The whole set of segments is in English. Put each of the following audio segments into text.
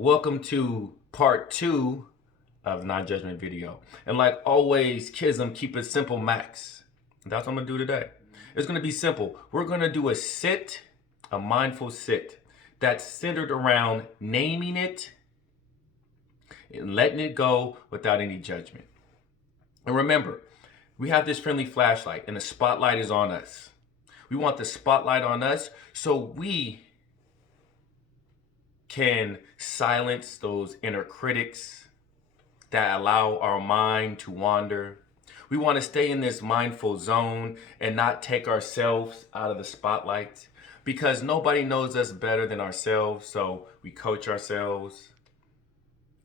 Welcome to part two of the non-judgment video. And like always, Kism, keep it simple, Max. That's what I'm gonna do today. It's gonna be simple. We're gonna do a sit, a mindful sit that's centered around naming it and letting it go without any judgment. And remember, we have this friendly flashlight and the spotlight is on us. We want the spotlight on us so we can silence those inner critics that allow our mind to wander. We want to stay in this mindful zone and not take ourselves out of the spotlight because nobody knows us better than ourselves. So we coach ourselves,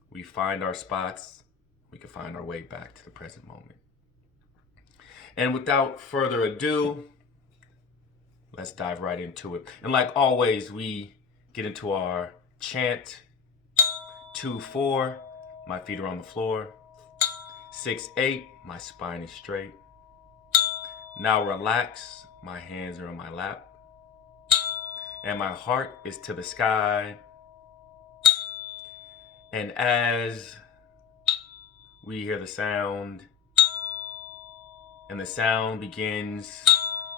we find our spots, we can find our way back to the present moment. And without further ado, let's dive right into it. And like always, we get into our chant 2-4, my feet are on the floor. 6-8, my spine is straight. Now relax, my hands are on my lap. And my heart is to the sky. And as we hear the sound, and the sound begins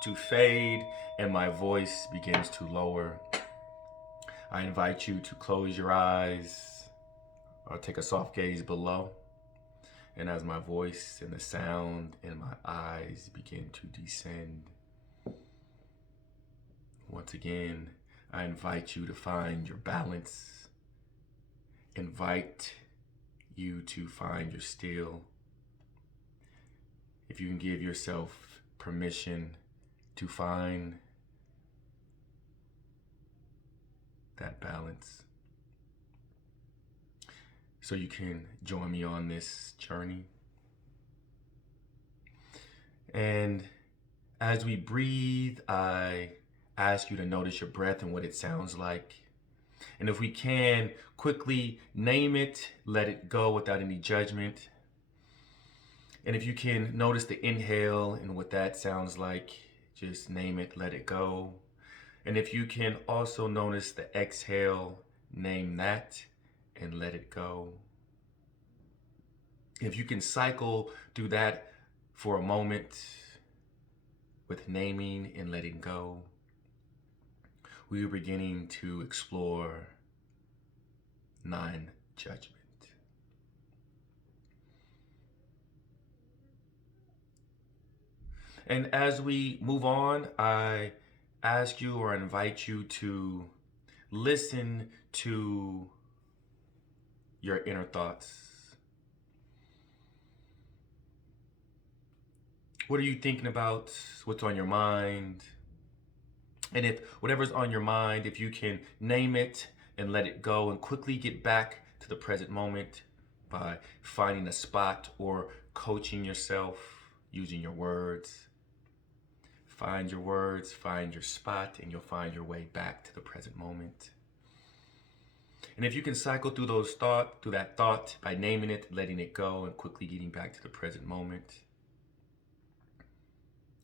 to fade, and my voice begins to lower, I invite you to close your eyes or take a soft gaze below. And as my voice and the sound and my eyes begin to descend, once again, I invite you to find your balance. Invite you to find your still. If you can give yourself permission to find that balance, so you can join me on this journey. And as we breathe, I ask you to notice your breath and what it sounds like. And if we can, quickly name it, let it go without any judgment. And if you can notice the inhale and what that sounds like, just name it, let it go. And if you can also notice the exhale, name that and let it go. If you can cycle through that for a moment with naming and letting go, we are beginning to explore non-judgment. And as we move on, I ask you or invite you to listen to your inner thoughts. What are you thinking about? What's on your mind? And if whatever's on your mind, if you can name it and let it go and quickly get back to the present moment by finding a spot or coaching yourself using your words. Find your words, find your spot, and you'll find your way back to the present moment. And if you can cycle through that thought by naming it, letting it go, and quickly getting back to the present moment,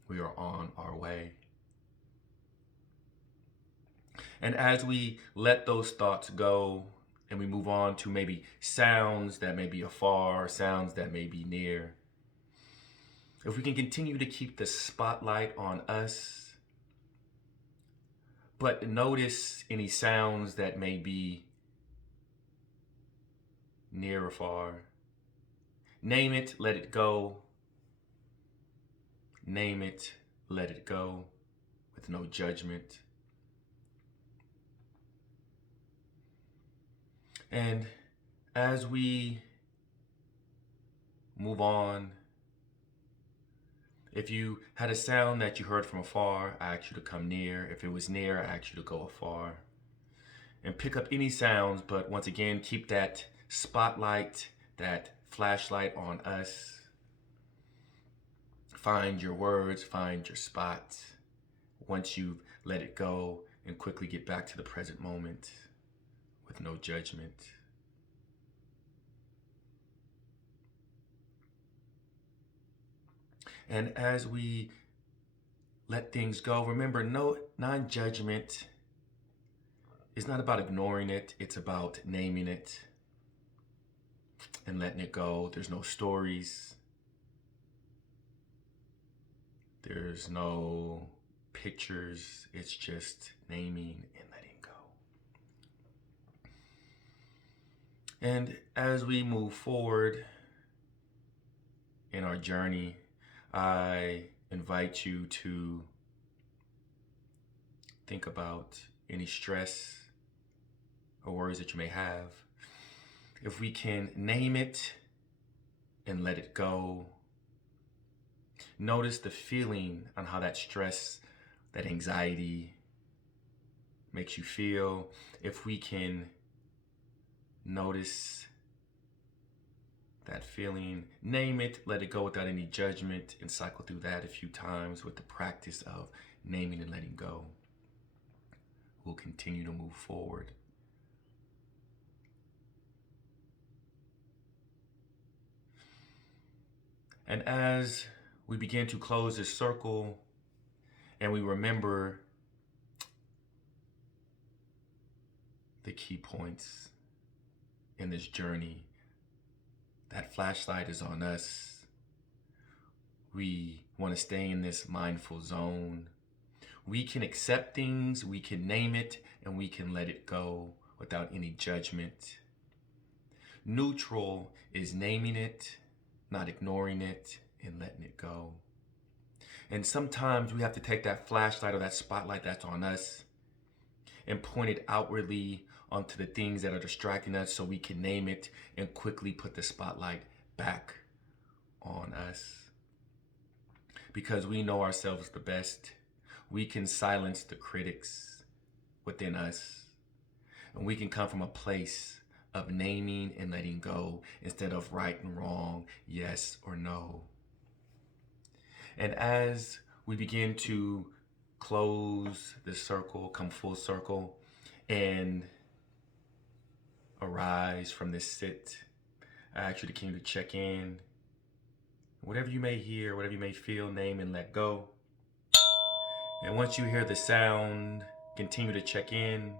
we are on our way. And as we let those thoughts go and we move on to maybe sounds that may be afar, sounds that may be near, if we can continue to keep the spotlight on us, but notice any sounds that may be near or far, name it, let it go. Name it, let it go with no judgment. And as we move on, if you had a sound that you heard from afar, I ask you to come near. If it was near, I ask you to go afar. And pick up any sounds, but once again, keep that spotlight, that flashlight on us. Find your words, find your spot. Once you've let it go, and quickly get back to the present moment with no judgment. And as we let things go, remember, no non-judgment It's not about ignoring it. It's about naming it and letting it go. There's no stories. There's no pictures. It's just naming and letting go. And as we move forward in our journey, I invite you to think about any stress or worries that you may have. If we can name it and let it go, notice the feeling on how that stress, that anxiety makes you feel. If we can notice that feeling, name it, let it go without any judgment, and cycle through that a few times with the practice of naming and letting go, we'll continue to move forward. And as we begin to close this circle and we remember the key points in this journey, that flashlight is on us. We want to stay in this mindful zone. We can accept things, we can name it, and we can let it go without any judgment. Neutral is naming it, not ignoring it, and letting it go. And sometimes we have to take that flashlight or that spotlight that's on us and point it outwardly onto the things that are distracting us so we can name it and quickly put the spotlight back on us. Because we know ourselves the best, we can silence the critics within us, and we can come from a place of naming and letting go instead of right and wrong, yes or no. And as we begin to close the circle, come full circle, and arise from this sit, I ask you to continue to check in. Whatever you may hear, whatever you may feel, name and let go. And once you hear the sound, continue to check in.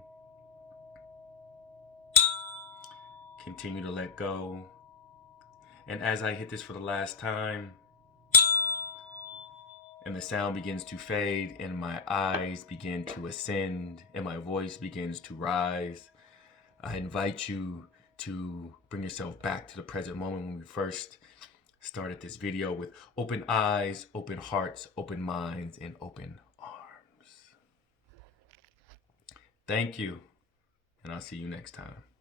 Continue to let go. And as I hit this for the last time, and the sound begins to fade, and my eyes begin to ascend, and my voice begins to rise, I invite you to bring yourself back to the present moment when we first started this video, with open eyes, open hearts, open minds, and open arms. Thank you, and I'll see you next time.